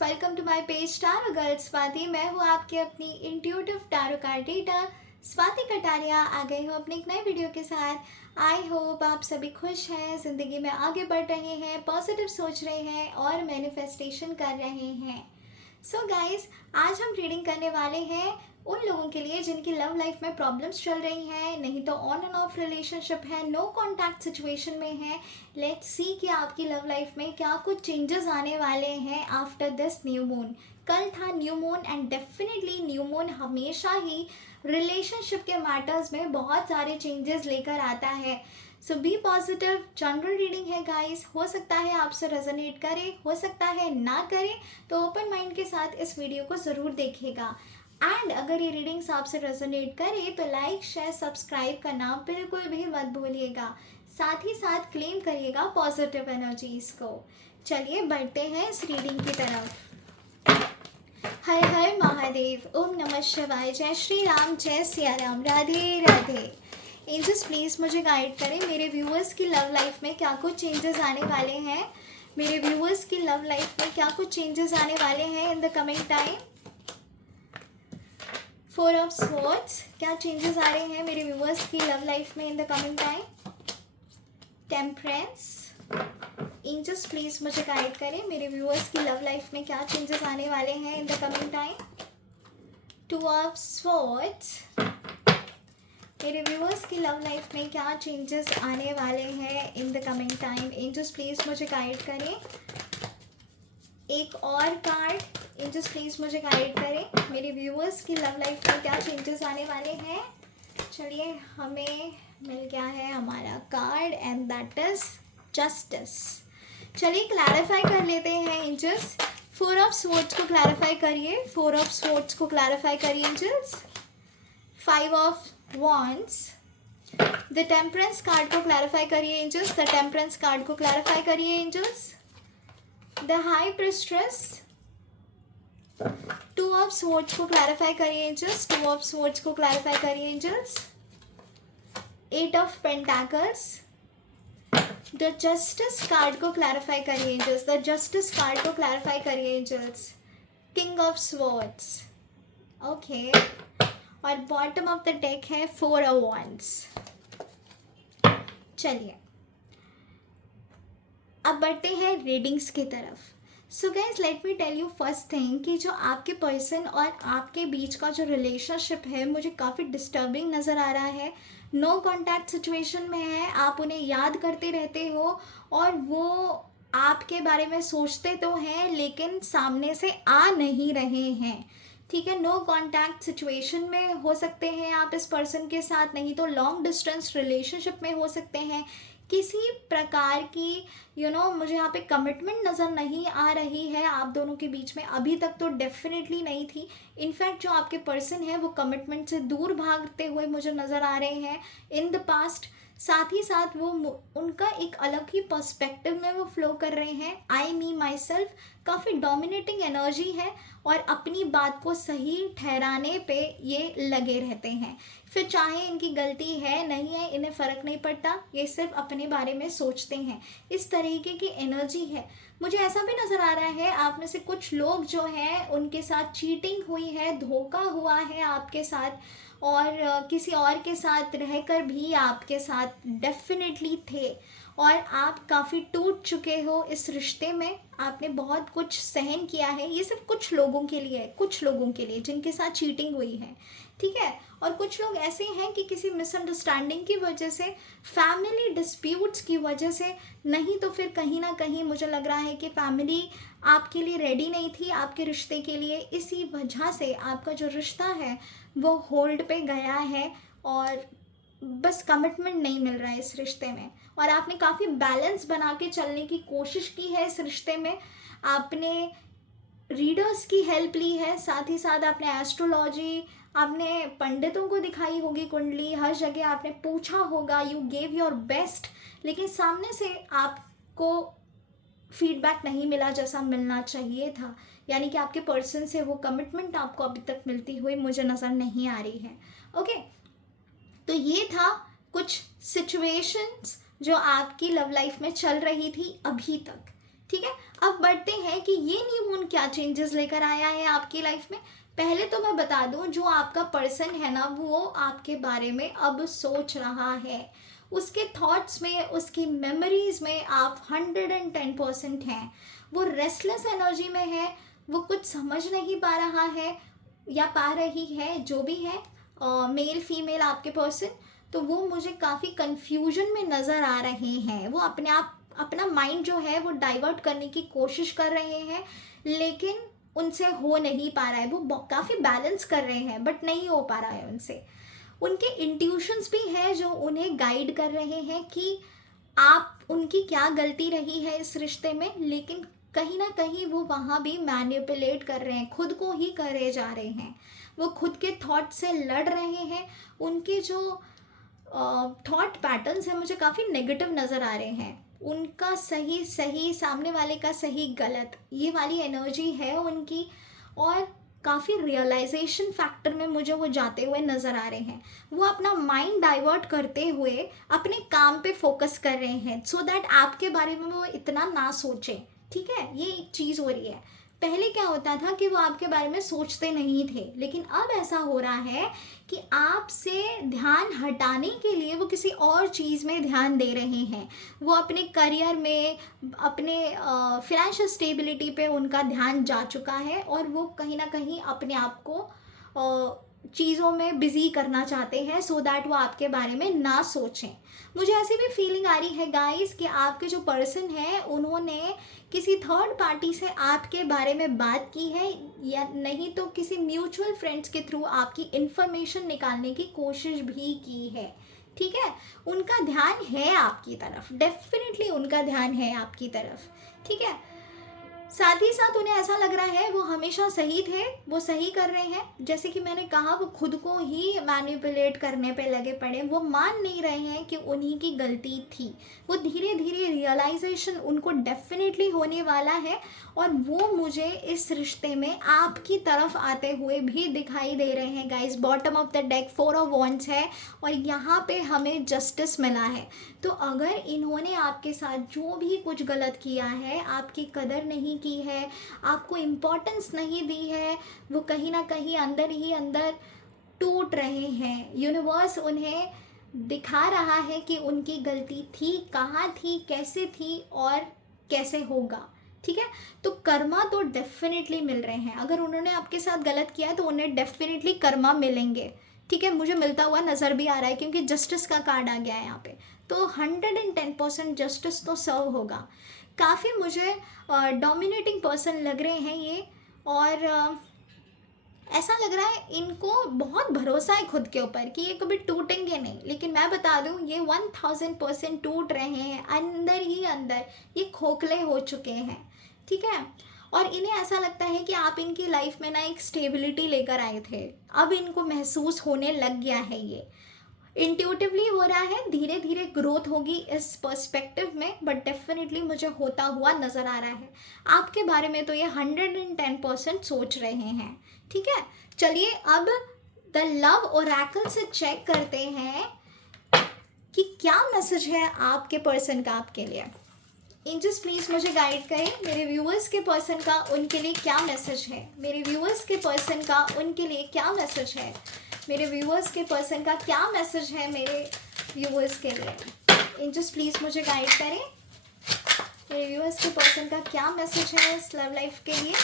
Welcome to my page tarot girl Swati. मैं हूँ आपकी अपनी intuitive tarot card reader Swati Kataria. आ गई हूँ अपने एक नए वीडियो के साथ। आई होप आप सभी खुश हैं, ज़िंदगी में आगे बढ़ रहे हैं, पॉजिटिव सोच रहे हैं और मैनिफेस्टेशन कर रहे हैं। सो गाइज, आज हम रीडिंग करने वाले हैं उन लोगों के लिए जिनकी लव लाइफ में प्रॉब्लम्स चल रही हैं, नहीं तो ऑन एंड ऑफ रिलेशनशिप है, नो कॉन्टैक्ट सिचुएशन में है। लेट्स सी कि आपकी लव लाइफ में क्या कुछ चेंजेस आने वाले हैं आफ्टर दिस न्यू मून। कल था new moon and definitely new moon हमेशा ही रिलेशनशिप के मैटर्स में बहुत सारे चेंजेस लेकर आता है। सो बी पॉजिटिव। जनरल रीडिंग है गाइस, हो सकता है आपसे रेजोनेट करे, हो सकता है ना करे, तो ओपन माइंड के साथ इस वीडियो को ज़रूर देखिएगा। एंड अगर ये रीडिंग्स आपसे रेजोनेट करे तो लाइक शेयर सब्सक्राइब करना बिल्कुल भी मत भूलिएगा। साथ ही साथ क्लेम करिएगा पॉजिटिव एनर्जीज को। चलिए बढ़ते हैं इस रीडिंग की तरफ। हर हर महादेव, ओम नमः शिवाय, जय श्री राम, जय सिया राम, राधे राधे। एंजल्स प्लीज़ मुझे गाइड करें, मेरे व्यूअर्स की लव लाइफ में क्या कुछ चेंजेस आने वाले हैं। मेरे व्यूअर्स की लव लाइफ में क्या कुछ चेंजेस आने वाले हैं in the coming time. 4 of swords, क्या चेंजेस आ रहे हैं मेरे व्यूअर्स की लव लाइफ में in the coming time. Temperance, angels please मुझे गाइड करें, मेरे व्यूअर्स की लव लाइफ में क्या चेंजेस आने वाले हैं in the coming time. 2 of swords, मेरे व्यूअर्स की लव लाइफ में क्या चेंजेस आने वाले हैं in the coming time. Angels please मुझे गाइड करें। एक और कार्ड, एंजल्स प्लीज मुझे गाइड करें, मेरे व्यूअर्स की लव लाइफ में क्या चेंजेस आने वाले हैं। चलिए, हमें मिल गया है हमारा card and that is justice. चलिए क्लैरिफाई कर लेते हैं एंजल्स। 4 ऑफ स्वॉर्ड्स को क्लैरिफाई करिए, 4 ऑफ स्वॉर्ड्स को क्लैरिफाई करिए angels. 5 of wands, the temperance card को क्लैरिफाई करिए एंजल्स, द टेम्परेंस कार्ड को क्लैरिफाई करिए angels. The high priestess, 2 of swords को क्लैरिफाई करिए एंजल्स, 2 ऑफ स्वॉर्ड्स को क्लैरिफाई करिए angels. 8 of pentacles, the justice card को क्लैरिफाई करिए एंजल्स, द जस्टिस कार्ड को क्लैरिफाई करिए angels. King of swords, okay, और बॉटम ऑफ द डेक है 4 ऑफ वॉन्ड्स। चलिए अब बढ़ते हैं रीडिंग्स की तरफ। So guys, let me tell you first thing कि जो आपके पर्सन और आपके बीच का जो रिलेशनशिप है मुझे काफ़ी डिस्टर्बिंग नज़र आ रहा है। नो कॉन्टैक्ट सिचुएशन में है, आप उन्हें याद करते रहते हो और वो आपके बारे में सोचते तो हैं लेकिन सामने से आ नहीं रहे हैं। ठीक है, नो कॉन्टैक्ट सिचुएशन में हो सकते हैं आप इस पर्सन के साथ, नहीं तो लॉन्ग डिस्टेंस रिलेशनशिप में हो सकते हैं। किसी प्रकार की मुझे यहाँ पे कमिटमेंट नज़र नहीं आ रही है आप दोनों के बीच में, अभी तक तो डेफिनेटली नहीं थी। इनफैक्ट जो आपके पर्सन है वो कमिटमेंट से दूर भागते हुए मुझे नज़र आ रहे हैं इन द पास्ट। साथ ही साथ वो उनका एक अलग ही पर्सपेक्टिव में वो फ्लो कर रहे हैं। आई मी माई सेल्फ, काफ़ी डोमिनेटिंग एनर्जी है और अपनी बात को सही ठहराने पे ये लगे रहते हैं। फिर चाहे इनकी गलती है नहीं है, इन्हें फ़र्क नहीं पड़ता, ये सिर्फ अपने बारे में सोचते हैं। इस तरीके की एनर्जी है। मुझे ऐसा भी नज़र आ रहा है आप में से कुछ लोग जो हैं उनके साथ चीटिंग हुई है, धोखा हुआ है आपके साथ, और किसी और के साथ रहकर भी आपके साथ डेफिनेटली थे और आप काफ़ी टूट चुके हो इस रिश्ते में। आपने बहुत कुछ सहन किया है। ये सिर्फ कुछ लोगों के लिए है, कुछ लोगों के लिए जिनके साथ चीटिंग हुई है, ठीक है। और कुछ लोग ऐसे हैं कि किसी मिसअंडरस्टैंडिंग की वजह से, फैमिली डिस्प्यूट्स की वजह से, नहीं तो फिर कहीं ना कहीं मुझे लग रहा है कि फैमिली आपके लिए रेडी नहीं थी आपके रिश्ते के लिए। इसी वजह से आपका जो रिश्ता है वो होल्ड पे गया है और बस कमिटमेंट नहीं मिल रहा है इस रिश्ते में। और आपने काफ़ी बैलेंस बना के चलने की कोशिश की है इस रिश्ते में। आपने रीडर्स की हेल्प ली है, साथ ही साथ आपने एस्ट्रोलॉजी, आपने पंडितों को दिखाई होगी कुंडली, हर जगह आपने पूछा होगा, यू गेव योर बेस्ट, लेकिन सामने से आपको फीडबैक नहीं मिला जैसा मिलना चाहिए था। यानी कि आपके पर्सन से वो कमिटमेंट आपको अभी तक मिलती हुई मुझे नज़र नहीं आ रही है। ओके, तो ये था कुछ सिचुएशंस जो आपकी लव लाइफ में चल रही थी अभी तक, ठीक है, अब बढ़ते हैं कि ये न्यू मून क्या चेंजेस लेकर आया है आपकी लाइफ में। पहले तो मैं बता दूं, जो आपका पर्सन है ना, वो आपके बारे में अब सोच रहा है। उसके थॉट्स में, उसकी मेमोरीज में आप 110% हैं। वो रेस्टलेस एनर्जी में है, वो कुछ समझ नहीं पा रहा है या पा रही है, जो भी है, मेल फीमेल आपके पर्सन, तो वो मुझे काफ़ी कंफ्यूजन में नज़र आ रहे हैं। वो अपने आप अपना माइंड जो है वो डाइवर्ट करने की कोशिश कर रहे हैं, लेकिन उनसे हो नहीं पा रहा है। वो काफ़ी बैलेंस कर रहे हैं बट नहीं हो पा रहा है उनसे। उनके इंट्यूशंस भी हैं जो उन्हें गाइड कर रहे हैं कि आप उनकी क्या गलती रही है इस रिश्ते में, लेकिन कहीं ना कहीं वो वहाँ भी मैनिपुलेट कर रहे हैं, खुद को ही करे जा रहे हैं। वो खुद के थॉट से लड़ रहे हैं। उनके जो थॉट पैटर्न्स हैं मुझे काफ़ी नेगेटिव नज़र आ रहे हैं। उनका सही सही, सामने वाले का सही गलत, ये वाली एनर्जी है उनकी। और काफ़ी रियलाइजेशन फैक्टर में मुझे वो जाते हुए नज़र आ रहे हैं। वो अपना माइंड डाइवर्ट करते हुए अपने काम पे फोकस कर रहे हैं, सो दैट आपके बारे में वो इतना ना सोचें। ठीक है, ये एक चीज़ हो रही है। पहले क्या होता था कि वो आपके बारे में सोचते नहीं थे, लेकिन अब ऐसा हो रहा है कि आपसे ध्यान हटाने के लिए वो किसी और चीज़ में ध्यान दे रहे हैं। वो अपने करियर में, अपने फाइनेंशियल स्टेबिलिटी पे उनका ध्यान जा चुका है, और वो कहीं ना कहीं अपने आप को चीज़ों में बिज़ी करना चाहते हैं, सो दैट वो आपके बारे में ना सोचें। मुझे ऐसी भी फीलिंग आ रही है गाइस कि आपके जो पर्सन है उन्होंने किसी थर्ड पार्टी से आपके बारे में बात की है, या नहीं तो किसी म्यूचुअल फ्रेंड्स के थ्रू आपकी इन्फॉर्मेशन निकालने की कोशिश भी की है। ठीक है, उनका ध्यान है आपकी तरफ, डेफिनेटली उनका ध्यान है आपकी तरफ। ठीक है, साथ ही साथ उन्हें ऐसा लग रहा है वो हमेशा सही थे, वो सही कर रहे हैं। जैसे कि मैंने कहा, वो खुद को ही मैनिपुलेट करने पे लगे पड़े। वो मान नहीं रहे हैं कि उन्हीं की गलती थी। वो धीरे धीरे रियलाइजेशन उनको डेफिनेटली होने वाला है, और वो मुझे इस रिश्ते में आपकी तरफ आते हुए भी दिखाई दे रहे हैं guys. Bottom of the deck 4 of wands है, और यहाँ पे हमें जस्टिस मिला है। तो अगर इन्होंने आपके साथ जो भी कुछ गलत किया है, आपकी कदर नहीं की है, आपको इम्पोर्टेंस नहीं दी है, वो कहीं ना कहीं अंदर ही अंदर टूट रहे हैं। यूनिवर्स उन्हें दिखा रहा है कि उनकी गलती थी, कहाँ थी, कैसे थी, और कैसे होगा। ठीक है, तो कर्मा तो डेफिनेटली मिल रहे हैं। अगर उन्होंने आपके साथ गलत किया है तो उन्हें डेफिनेटली कर्मा मिलेंगे। ठीक है, मुझे मिलता हुआ नज़र भी आ रहा है, क्योंकि जस्टिस का कार्ड आ गया है यहाँ पे। तो 110% जस्टिस तो सर्व होगा। काफ़ी मुझे डोमिनेटिंग पर्सन लग रहे हैं ये, और ऐसा लग रहा है इनको बहुत भरोसा है खुद के ऊपर कि ये कभी टूटेंगे नहीं। लेकिन मैं बता दूं, ये 1000% टूट रहे हैं अंदर ही अंदर। ये खोखले हो चुके हैं। ठीक है, और इन्हें ऐसा लगता है कि आप इनकी लाइफ में ना एक स्टेबिलिटी लेकर आए थे। अब इनको महसूस होने लग गया है, ये इंट्यूटिवली हो रहा है। धीरे धीरे ग्रोथ होगी इस पर्सपेक्टिव में, बट डेफिनेटली मुझे होता हुआ नज़र आ रहा है। आपके बारे में तो ये 110% सोच रहे हैं। ठीक है, चलिए अब द लव ओरेकल से चेक करते हैं कि क्या मैसेज है आपके पर्सन का आपके लिए। एंजल्स प्लीज़ मुझे गाइड करें, मेरे व्यूअर्स के पर्सन का उनके लिए क्या मैसेज है। मेरे व्यूअर्स के पर्सन का उनके लिए क्या मैसेज है। मेरे व्यूअर्स के पर्सन का क्या मैसेज है मेरे व्यूअर्स के लिए। एंजल्स प्लीज़ मुझे गाइड करें, मेरे व्यूअर्स के पर्सन का क्या मैसेज है इस लव लाइफ के लिए।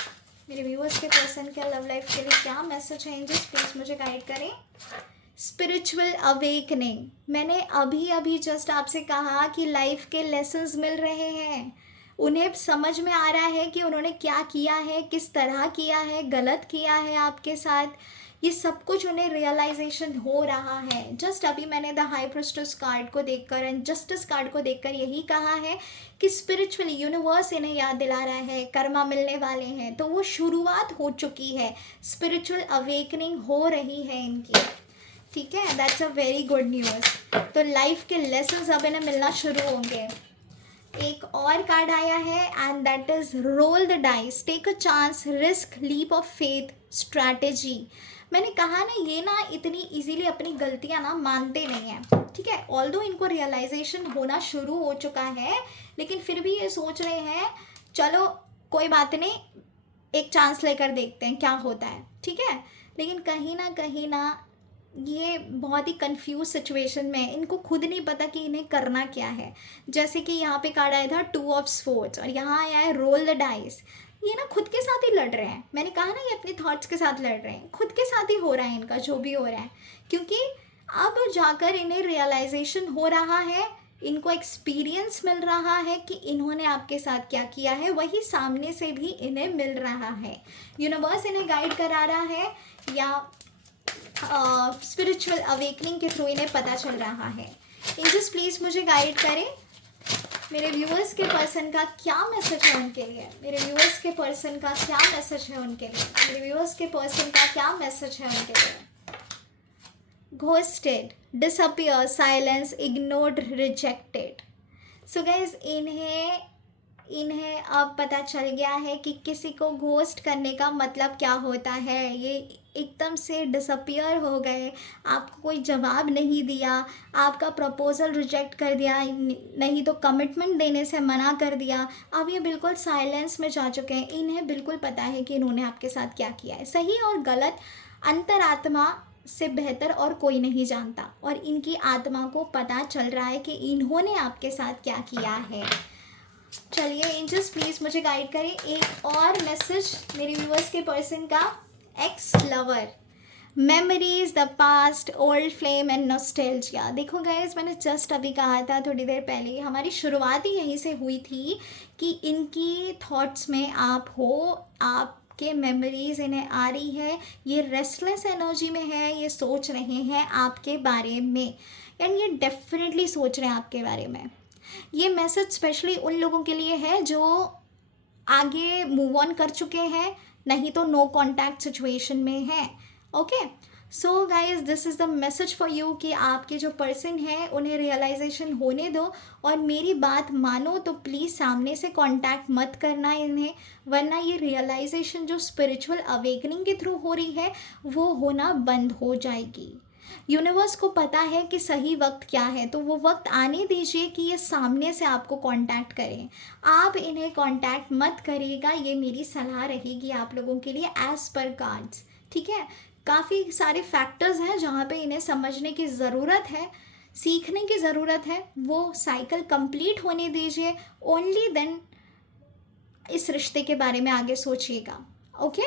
मेरे व्यूअर्स के पर्सन का लव लाइफ के लिए क्या मैसेज है। एंजल्स प्लीज़ मुझे गाइड करें। स्पिरिचुअल अवेकनिंग, मैंने अभी अभी जस्ट आपसे कहा कि लाइफ के लेसन्स मिल रहे हैं। उन्हें समझ में आ रहा है कि उन्होंने क्या किया है, किस तरह किया है, गलत किया है आपके साथ। ये सब कुछ उन्हें रियलाइजेशन हो रहा है। जस्ट अभी मैंने द हाई प्रिस्टेस कार्ड को देखकर एंड जस्टिस कार्ड को देखकर यही कहा है कि स्पिरिचुअली यूनिवर्स इन्हें याद दिला रहा है कर्मा मिलने वाले हैं। तो वो शुरुआत हो चुकी है, स्पिरिचुअल अवेकनिंग हो रही है इनकी। ठीक है, that's a very good news. तो लाइफ के लेसन्स अब इन्हें मिलना शुरू होंगे। एक और कार्ड आया है and that is roll the dice, take a chance, risk, leap of faith, strategy. मैंने कहा ना, ये ना इतनी इजीली अपनी गलतियां ना मानते नहीं हैं। ठीक है, ऑल्दो इनको रियलाइजेशन होना शुरू हो चुका है, लेकिन फिर भी ये सोच रहे हैं चलो कोई बात नहीं, एक चांस लेकर देखते हैं क्या होता है, ठीक है। लेकिन कहीं ना ये बहुत ही कंफ्यूज सिचुएशन में है, इनको खुद नहीं पता कि इन्हें करना क्या है। जैसे कि यहाँ पे कार्ड आया था 2 ऑफ स्वॉर्ड्स और यहाँ आया है रोल द डाइस। ये ना खुद के साथ ही लड़ रहे हैं, मैंने कहा ना ये अपने थॉट्स के साथ लड़ रहे हैं, खुद के साथ ही हो रहा है इनका जो भी हो रहा है। क्योंकि अब जाकर इन्हें रियलाइजेशन हो रहा है, इनको एक्सपीरियंस मिल रहा है कि इन्होंने आपके साथ क्या किया है, वही सामने से भी इन्हें मिल रहा है। यूनिवर्स इन्हें गाइड करा रहा है या स्पिरिचुअल अवेकनिंग के थ्रू इन्हें पता चल रहा है। एंजल्स प्लीज़ मुझे गाइड करें, मेरे व्यूअर्स के पर्सन का क्या मैसेज है उनके लिए, मेरे व्यूअर्स के पर्सन का क्या मैसेज है उनके लिए, मेरे व्यूअर्स के पर्सन का क्या मैसेज है उनके लिए। Ghosted, disappear, silence, ignored, rejected. So guys इन्हें अब पता चल गया है कि किसी को घोस्ट करने का मतलब क्या होता है। ये एकदम से डिसअपियर हो गए, आपको कोई जवाब नहीं दिया, आपका प्रपोज़ल रिजेक्ट कर दिया, नहीं तो कमिटमेंट देने से मना कर दिया। अब ये बिल्कुल साइलेंस में जा चुके हैं। इन्हें बिल्कुल पता है कि इन्होंने आपके साथ क्या किया है। सही और गलत अंतरात्मा से बेहतर और कोई नहीं जानता, और इनकी आत्मा को पता चल रहा है कि इन्होंने आपके साथ क्या किया है। चलिए एंजल्स प्लीज़ मुझे गाइड करें एक और मैसेज मेरे व्यूअर्स के पर्सन का। X lover, memories, the past, old flame and nostalgia. देखो गाइस, मैंने जस्ट अभी कहा था थोड़ी देर पहले, हमारी शुरुआत ही यहीं से हुई थी कि इनकी थॉट्स में आप हो, आपके मेमोरीज इन्हें आ रही है, ये रेस्टलेस एनर्जी में है, ये सोच रहे हैं आपके बारे में, एंड ये डेफिनेटली सोच रहे हैं आपके बारे में। ये मैसेज स्पेशली उन लोगों के लिए है जो आगे मूव ऑन कर चुके हैं, नहीं तो नो कॉन्टैक्ट सिचुएशन में है। Okay, so guys this is the message for you कि आपके जो पर्सन है उन्हें रियलाइजेशन होने दो, और मेरी बात मानो तो प्लीज़ सामने से कॉन्टैक्ट मत करना इन्हें, वरना ये रियलाइजेशन जो स्पिरिचुअल अवेकनिंग के थ्रू हो रही है वो होना बंद हो जाएगी। यूनिवर्स को पता है कि सही वक्त क्या है, तो वो वक्त आने दीजिए कि ये सामने से आपको कांटेक्ट करें। आप इन्हें कांटेक्ट मत करिएगा, ये मेरी सलाह रहेगी आप लोगों के लिए एज पर कार्ड्स, ठीक है। काफ़ी सारे फैक्टर्स हैं जहाँ पे इन्हें समझने की ज़रूरत है, सीखने की ज़रूरत है। वो साइकिल कंप्लीट होने दीजिए, ओनली देन इस रिश्ते के बारे में आगे सोचिएगा। ओके,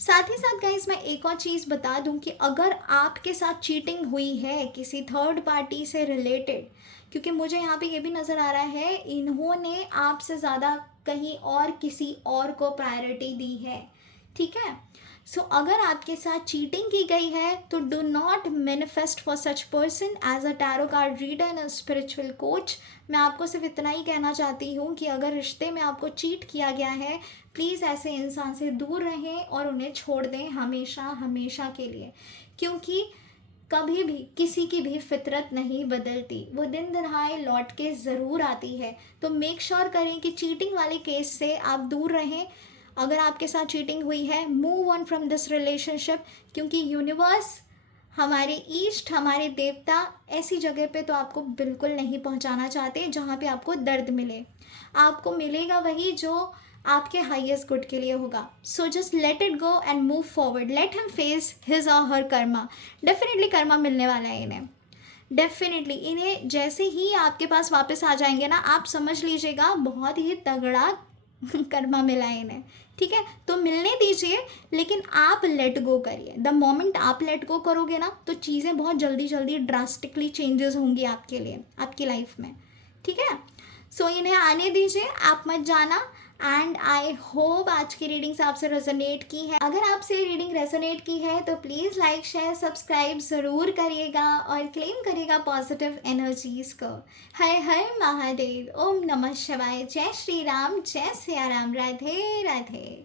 साथ ही साथ गाइस मैं एक और चीज़ बता दूं कि अगर आपके साथ चीटिंग हुई है किसी थर्ड पार्टी से रिलेटेड, क्योंकि मुझे यहाँ पे ये भी नज़र आ रहा है इन्होंने आपसे ज़्यादा कहीं और किसी और को प्रायोरिटी दी है, ठीक है। सो अगर आपके साथ चीटिंग की गई है तो do not manifest for such person as a tarot card reader and a spiritual coach. मैं आपको सिर्फ इतना ही कहना चाहती हूँ कि अगर रिश्ते में आपको चीट किया गया है, प्लीज़ ऐसे इंसान से दूर रहें और उन्हें छोड़ दें हमेशा हमेशा के लिए, क्योंकि कभी भी किसी की भी फितरत नहीं बदलती, वो दिन दहाड़े लौट के ज़रूर आती है। तो मेक श्योर करें कि चीटिंग वाले केस से आप दूर रहें। अगर आपके साथ चीटिंग हुई है, move on from this relationship, क्योंकि यूनिवर्स, हमारे ईष्ट, हमारे देवता ऐसी जगह पे तो आपको बिल्कुल नहीं पहुंचाना चाहते जहाँ पे आपको दर्द मिले। आपको मिलेगा वही जो आपके हाईएस्ट गुड के लिए होगा। So just let it go and move forward, let him face his और हर कर्मा। डेफिनेटली कर्मा मिलने वाला है इन्हें, डेफिनेटली इन्हें जैसे ही आपके पास वापस आ जाएंगे ना, आप समझ लीजिएगा बहुत ही तगड़ा कर्मा मिला है इन्हें, ठीक है। तो मिलने दीजिए, लेकिन आप लेट गो करिए। द मोमेंट आप लेट गो करोगे ना, तो चीज़ें बहुत जल्दी जल्दी ड्रास्टिकली चेंजेस होंगी आपके लिए, आपकी लाइफ में, ठीक है। सो इन्हें आने दीजिए, आप मत जाना। एंड आई होप आज की रीडिंग्स आपसे रेजोनेट की है। अगर आपसे रीडिंग रेजोनेट की है तो प्लीज़ लाइक शेयर सब्सक्राइब ज़रूर करिएगा और क्लेम करिएगा पॉजिटिव एनर्जीज़ को। हर हर महादेव, ओम नमः शिवाय, जय श्री राम, जय सिया राम, राधे राधे।